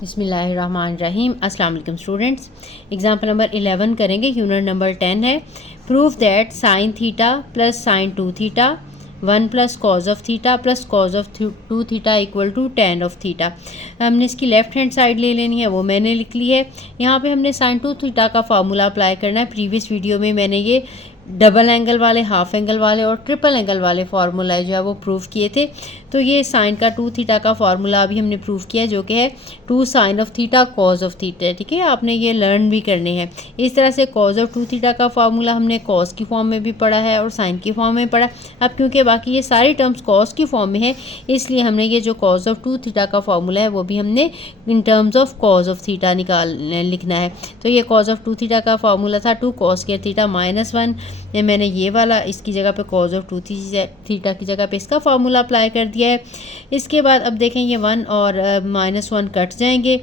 बिस्मिल्लाहिर्रहमानिर्रहीम। अस्सलाम वालेकुम स्टूडेंट्स। एग्जाम्पल नंबर 11 करेंगे। यूनिट नंबर 10 है। Prove that sine theta plus sine 2 theta 1 plus cos of theta plus cos of 2 theta equal to tan of theta. हमने इसकी left hand side ले लेनी है, वो मैंने लिख ली है। यहाँ पे हमने साइन 2 थीटा का फार्मूला अप्लाई करना है। प्रीवियस वीडियो में मैंने ये डबल एंगल वाले, हाफ एंगल वाले और ट्रिपल एंगल वाले फार्मूला जो है वो प्रूव किए थे। तो ये साइन का 2 थीटा का फार्मूला अभी हमने प्रूव किया है, जो कि है 2 sine of theta cos of theta. ठीक है, आपने ये लर्न भी करने हैं। इस तरह से कॉज ऑफ 2 थीटा का फार्मूला हमने कॉज की फॉर्म में भी पढ़ा है और साइन की फॉर्म में पढ़ा। अब क्योंकि बाकी ये सारी टर्म्स कॉज की फॉर्म में है, इसलिए हमने ये जो कॉज ऑफ 2 थीटा का फार्मूला है वो भी हमने in terms of cause of theta लिखना है। तो ये कॉज ऑफ 2 थीटा का फार्मूला था 2 कॉस स्क्वायर थीटा -1। मैंने ये वाला इसकी जगह पे कॉज ऑफ 2 थीटा की जगह पे इसका फार्मूला अप्लाई कर दिया है। इसके बाद अब देखें ये 1 और -1 कट जाएंगे।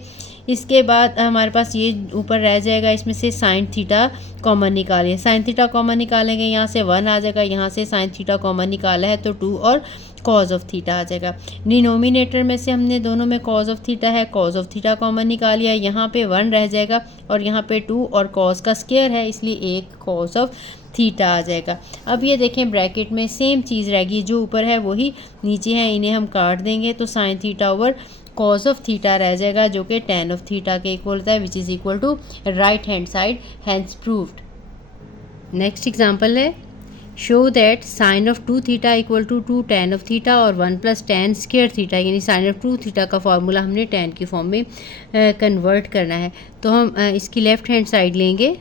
इसके बाद हमारे पास ये ऊपर रह जाएगा, इसमें से साइन थीटा कॉमन निकालें। साइन थीटा कॉमन निकालेंगे, यहाँ से 1 आ जाएगा, यहाँ से साइन थीटा कॉमन निकाला है तो 2 और कॉज ऑफ थीटा आ जाएगा। डिनोमिनेटर में से हमने दोनों में कॉज ऑफ थीटा है, कॉज ऑफ थीटा कॉमन निकाल लिया। यहाँ पे 1 रह जाएगा और यहाँ पे 2 और कॉज का स्क्वायर है, इसलिए एक कॉज ऑफ थीटा आ जाएगा। अब ये देखें ब्रैकेट में सेम चीज़ रहेगी, जो ऊपर है वही नीचे है, इन्हें हम काट देंगे तो sine theta over cos of theta रह जाएगा, जो कि tan ऑफ थीटा के इक्वल होता है, which is equal to right hand side, hence proved. Next example है, show that sine of 2 theta equal to 2 tan of theta और 1 plus tan square theta, यानी साइन ऑफ 2 थीटा का formula हमने tan की form में convert करना है। तो हम इसकी लेफ्ट हैंड साइड लेंगे,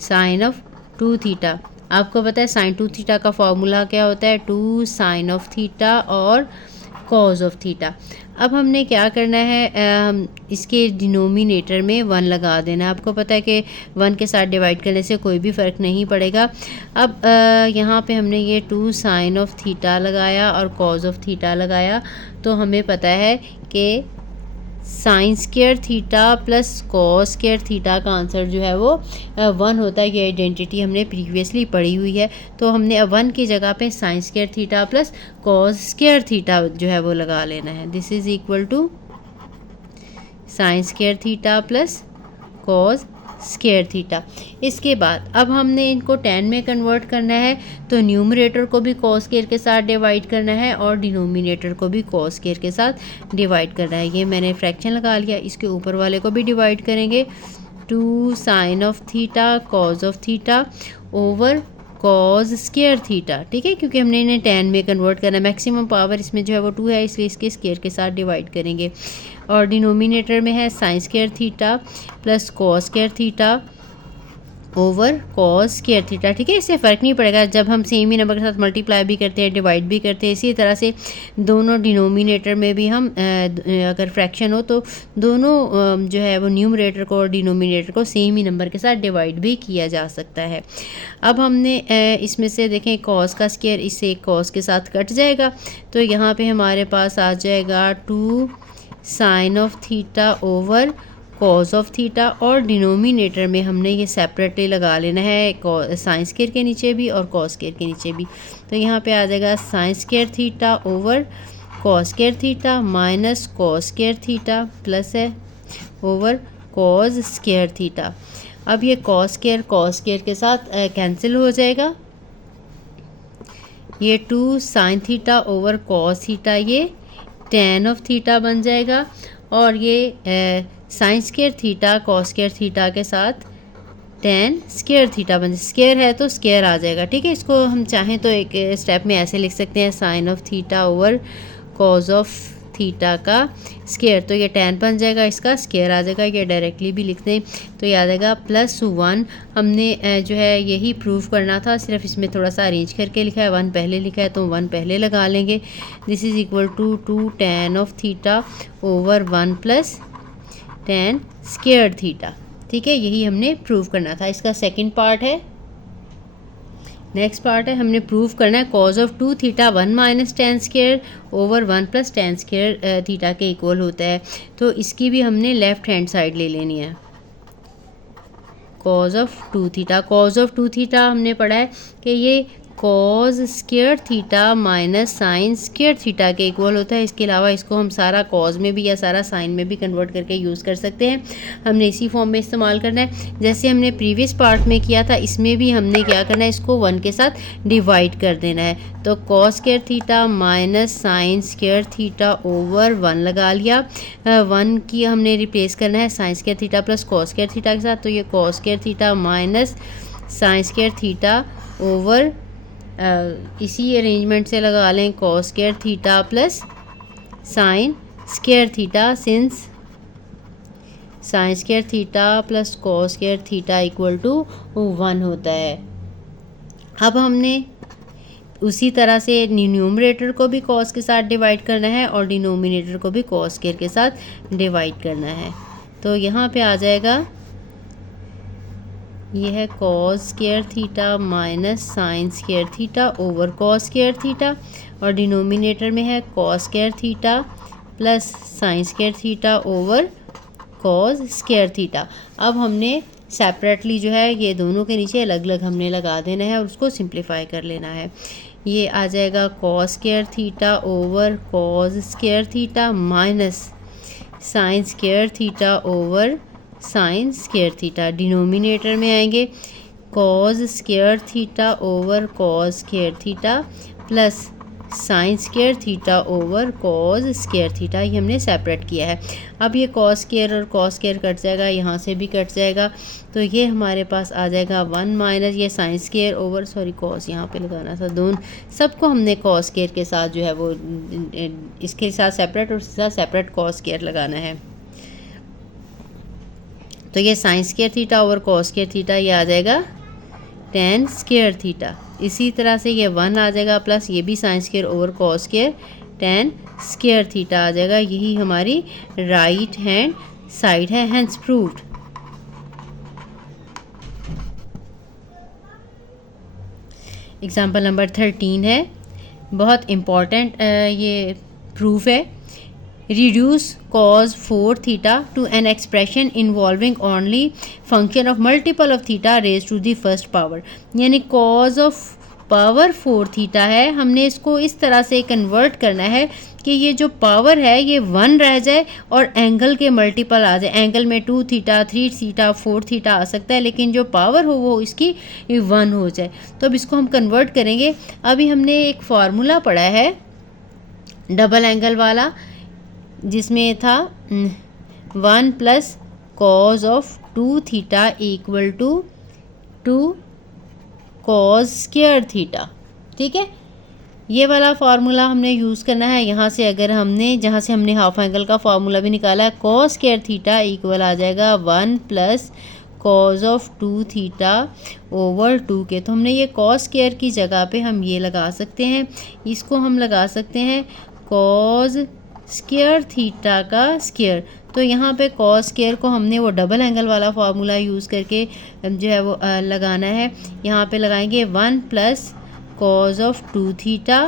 साइन ऑफ 2 थीटा। आपको पता है साइन 2 थीटा का फार्मूला क्या होता है, 2 साइन ऑफ थीटा और कॉज ऑफ थीटा। अब हमने क्या करना है, इसके डिनोमिनेटर में 1 लगा देना है। आपको पता है कि 1 के साथ डिवाइड करने से कोई भी फ़र्क नहीं पड़ेगा। अब यहाँ पे हमने ये 2 साइन ऑफ थीटा लगाया और कॉज ऑफ थीटा लगाया, तो हमें पता है कि sign square theta plus cos square theta का आंसर जो है वो 1 होता है। ये आइडेंटिटी हमने प्रीवियसली पढ़ी हुई है। तो हमने 1 की जगह पे sine square theta plus cos square theta जो है वो लगा लेना है। This is equal to sine square theta plus cos square theta. इसके बाद अब हमने इनको tan में कन्वर्ट करना है, तो न्यूमरेटर को भी कॉस स्क्वायर के साथ डिवाइड करना है और डिनोमिनेटर को भी कॉस स्क्वायर के साथ डिवाइड करना है। ये मैंने फ्रैक्शन लगा लिया, इसके ऊपर वाले को भी डिवाइड करेंगे। 2 sine of theta cos of theta over cos square theta. ठीक है, क्योंकि हमने इन्हें tan में कन्वर्ट करना है। मैक्सिमम पावर इसमें जो है वो 2 है, इसलिए इसके स्क्वायर के साथ डिवाइड करेंगे। और डिनोमिनेटर में है sine square theta plus cos square theta over cos square theta. ठीक है, इससे फ़र्क नहीं पड़ेगा जब हम सेम ही नंबर के साथ मल्टीप्लाई भी करते हैं, डिवाइड भी करते हैं। इसी तरह से दोनों डिनोमिनेटर में भी हम अगर फ्रैक्शन हो तो दोनों जो है वो न्यूमरेटर को और डिनोमिनेटर को सेम ही नंबर के साथ डिवाइड भी किया जा सकता है। अब हमने इसमें से देखें कॉस का स्क्वायर इससे कॉस के साथ कट जाएगा, तो यहाँ पे हमारे पास आ जाएगा 2 sine of theta over cos of theta, और डिनोमिनेटर में हमने ये सेपरेटली लगा लेना है, साइन स्क्वायर के नीचे भी और कॉस स्क्वायर के नीचे भी। तो यहाँ पे आ जाएगा sign square theta over cos square theta minus cos square theta plus है ओवर कॉस स्क्वायर थीटा। अब ये कॉस स्क्वायर के साथ कैंसिल हो जाएगा। ये 2 sign theta over cos theta ये tan ऑफ थीटा बन जाएगा, और ये sign square theta cos square theta के साथ tan स्क्वायर थीटा बन, स्क्वायर है तो स्क्वायर आ जाएगा। ठीक है, इसको हम चाहें तो एक स्टेप में ऐसे लिख सकते हैं, sine of theta over cos of theta का स्क्वायर, तो ये tan बन जाएगा, इसका स्क्वायर आ जाएगा। ये डायरेक्टली भी लिख दें तो याद आएगा +1। हमने जो है यही प्रूव करना था, सिर्फ इसमें थोड़ा सा अरेंज करके लिखा है। 1 पहले लिखा है तो 1 पहले लगा लेंगे। This is equal to 2 tan of theta over 1 plus tan square theta. ठीक है, यही हमने प्रूव करना था। इसका सेकंड पार्ट है। नेक्स्ट पार्ट है, हमने प्रूव करना है cos of 2 theta 1 minus tan square over 1 plus tan square theta के इक्वल होता है। तो इसकी भी हमने लेफ्ट हैंड साइड ले लेनी है। Cos of 2 theta, cos of 2 theta हमने पढ़ा है कि ये cause square theta minus sine square theta के इक्वल होता है। इसके अलावा इसको हम सारा कॉज में भी या सारा साइन में भी कन्वर्ट करके यूज़ कर सकते हैं। हमने इसी फॉर्म में इस्तेमाल करना है जैसे हमने प्रीवियस पार्ट में किया था। इसमें भी हमने क्या करना है, इसको 1 के साथ डिवाइड कर देना है। तो cos square theta minus sine square theta over 1 लगा लिया। 1 की हमने रिप्लेस करना है sine square theta plus cos square theta के साथ। तो ये cos square theta minus sine square theta over इसी अरेंजमेंट से लगा लें cos square theta plus sine square theta, since sine square theta plus cos square theta equal to 1 होता है। अब हमने उसी तरह से न्यूमरेटर को भी कॉस के साथ डिवाइड करना है और डिनोमिनेटर को भी कॉस स्क्वायर के साथ डिवाइड करना है। तो यहाँ पे आ जाएगा, ये है cos square theta minus sine square theta over cos square theta और डिनोमिनेटर में है cos square theta plus sine square theta over cos square theta. अब हमने सेपरेटली जो है ये दोनों के नीचे अलग अलग हमने लगा देना है और उसको सिंप्लीफाई कर लेना है। ये आ जाएगा cos square theta over cos square theta minus sine square theta over sign square theta. Denominator में आएंगे cos square theta over cos square theta plus sine square theta over cos square theta. ये हमने separate किया है। अब ये cos square और cos square cut जाएगा, यहाँ से भी कट जाएगा। तो ये हमारे पास आ जाएगा 1 माइनस ये साइन स्क्वायर ओवर कॉस यहाँ पे लगाना था, दोनों सबको हमने कॉस स्क्वायर के साथ जो है वो इसके साथ सेपरेट और इसके साथ सेपरेट कॉस स्क्वायर लगाना है। तो ये sign square theta over cos square theta ये आ जाएगा tan स्क्वायर थीटा। इसी तरह से ये 1 आ जाएगा प्लस ये भी sine square over cos square tan square theta आ जाएगा। यही हमारी राइट हैंड साइड है, हैंस प्रूव्ड। एग्जाम्पल नंबर 13 है, बहुत इम्पॉर्टेंट ये प्रूफ है। Reduce cos 4 theta to an expression involving only function of multiple of theta raised to the first power। यानी cos of power 4 theta है, हमने इसको इस तरह से कन्वर्ट करना है कि ये जो पावर है ये 1 रह जाए और एंगल के मल्टीपल आ जाए। एंगल में 2 थीटा 3 थीटा 4 थीटा आ सकता है, लेकिन जो पावर हो वो इसकी 1 हो जाए। तो अब इसको हम कन्वर्ट करेंगे। अभी हमने एक फार्मूला पढ़ा है डबल एंगल वाला, जिसमें था 1 plus cos of 2 theta equal to 2 cos square theta. ठीक है, ये वाला फार्मूला हमने यूज़ करना है। यहाँ से अगर हमने जहाँ से हमने हाफ एंगल का फार्मूला भी निकाला है, कॉस स्क्वायर थीटा इक्वल आ जाएगा 1 plus cos of 2 theta over 2 के। तो हमने ये कॉस स्क्वायर की जगह पे हम ये लगा सकते हैं, इसको हम लगा सकते हैं कॉज स्क्वायर थीटा का स्क्वायर। तो यहाँ पे कॉस स्क्वायर को हमने वो डबल एंगल वाला फार्मूला यूज़ करके जो है वो लगाना है। यहाँ पे लगाएंगे 1 plus cos of 2 theta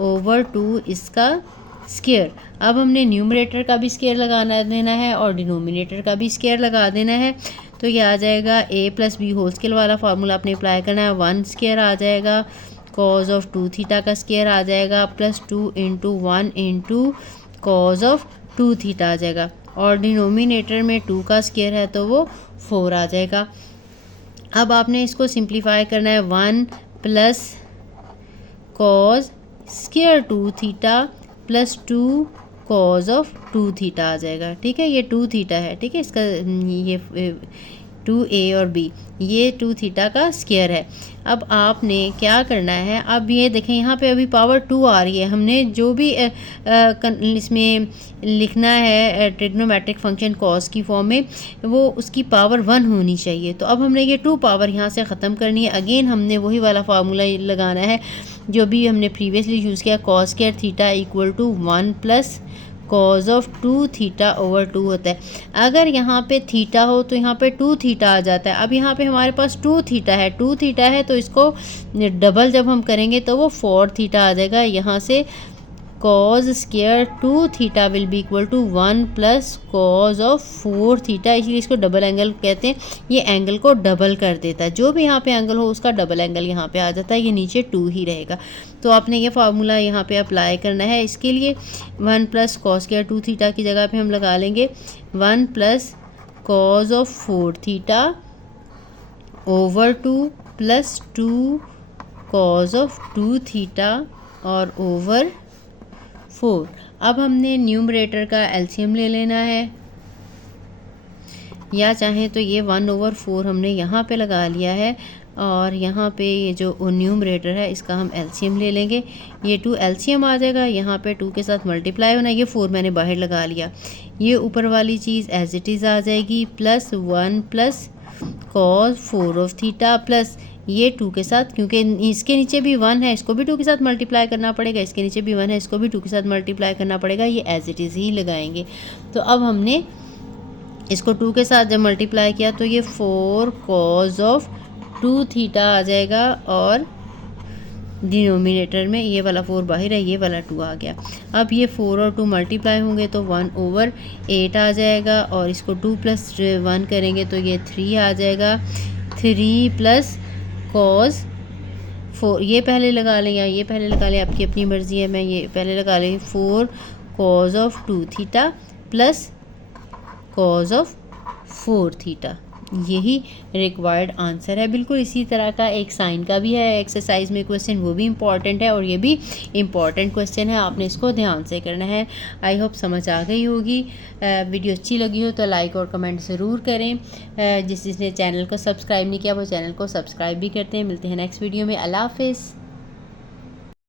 over 2 इसका स्क्वायर। अब हमने न्यूमरेटर का भी स्क्वायर लगाना देना है और डिनोमिनेटर का भी स्क्वायर लगा देना है। तो ये आ जाएगा a plus b whole square वाला फार्मूला अपने अप्लाई करना है। 1 स्क्वायर आ जाएगा, कॉज ऑफ 2 थीटा का स्क्वायर आ जाएगा plus 2 into 1 into cos of 2 theta आ जाएगा और डिनोमिनेटर में 2 का स्क्वायर है तो वो 4 आ जाएगा। अब आपने इसको सिंप्लीफाई करना है। 1 plus cos square 2 theta plus 2 cos of 2 theta आ जाएगा। ठीक है, ये 2 थीटा है। ठीक है, इसका ये 2a और b, ये 2 थीटा का स्क्वायर है। अब आपने क्या करना है, अब ये देखें यहाँ पे अभी पावर 2 आ रही है। हमने जो भी इसमें लिखना है ट्रिग्नोमेट्रिक फंक्शन कॉस की फॉर्म में, वो उसकी पावर 1 होनी चाहिए। तो अब हमने ये 2 पावर यहाँ से ख़त्म करनी है। अगेन हमने वही वाला फार्मूला लगाना है जो भी हमने प्रीवियसली यूज़ किया। Cos square theta equal to 1 plus cos of 2 theta over 2 होता है। अगर यहाँ पे थीटा हो तो यहाँ पे 2 थीटा आ जाता है। अब यहाँ पे हमारे पास 2 थीटा है, 2 थीटा है तो इसको डबल जब हम करेंगे तो वो 4 थीटा आ जाएगा। यहाँ से cos square 2 theta will be equal to 1 plus cos of 4 theta, इसलिए इसको डबल एंगल कहते हैं। ये एंगल को डबल कर देता है, जो भी यहाँ पे एंगल हो उसका डबल एंगल यहाँ पे आ जाता है, ये नीचे 2 ही रहेगा। तो आपने ये फार्मूला यहाँ पे अप्लाई करना है। इसके लिए 1 प्लस कॉज स्क्वायर 2 थीटा की जगह पे हम लगा लेंगे 1 plus cos of 4 theta over 2 plus 2 cos of 2 theta और ओवर 4। अब हमने न्यूमरेटर का एलसीएम ले लेना है, या चाहें तो ये 1/4 हमने यहाँ पे लगा लिया है, और यहाँ पे ये जो न्यूमरेटर है इसका हम एलसीएम ले लेंगे। ये 2 एलसीएम आ जाएगा, यहाँ पे 2 के साथ मल्टीप्लाई होना, ये 4 मैंने बाहर लगा लिया। ये ऊपर वाली चीज़ एज इट इज़ आ जाएगी, plus 1 plus cos 4 of theta, plus ये 2 के साथ, क्योंकि इसके नीचे भी 1 है, इसको भी 2 के साथ मल्टीप्लाई करना पड़ेगा, इसके नीचे भी 1 है, इसको भी 2 के साथ मल्टीप्लाई करना पड़ेगा, ये एज इट इज़ ही लगाएंगे। तो अब हमने इसको 2 के साथ जब मल्टीप्लाई किया तो ये 4 कॉज ऑफ 2 थीटा आ जाएगा, और डिनोमिनेटर में ये वाला 4 बाहर है, ये वाला 2 आ गया। अब ये 4 और 2 मल्टीप्लाई होंगे तो 1/8 आ जाएगा, और इसको 2 प्लस 1 करेंगे तो ये 3 आ जाएगा। 3 प्लस कॉज 4, ये पहले लगा लें या ये पहले लगा लें, आपकी अपनी मर्ज़ी है, मैं ये पहले लगा लें। 4 cause of 2 theta plus cos of 4 theta, यही रिक्वायर्ड आंसर है। बिल्कुल इसी तरह का एक साइन का भी है एक्सरसाइज में क्वेश्चन, वो भी इम्पॉर्टेंट है, और ये भी इम्पॉर्टेंट क्वेश्चन है, आपने इसको ध्यान से करना है। आई होप समझ आ गई होगी। वीडियो अच्छी लगी हो तो लाइक और कमेंट ज़रूर करें। जिसने चैनल को सब्सक्राइब नहीं किया वो चैनल को सब्सक्राइब भी करते हैं। मिलते हैं नेक्स्ट वीडियो में। अल्लाह हाफिज़।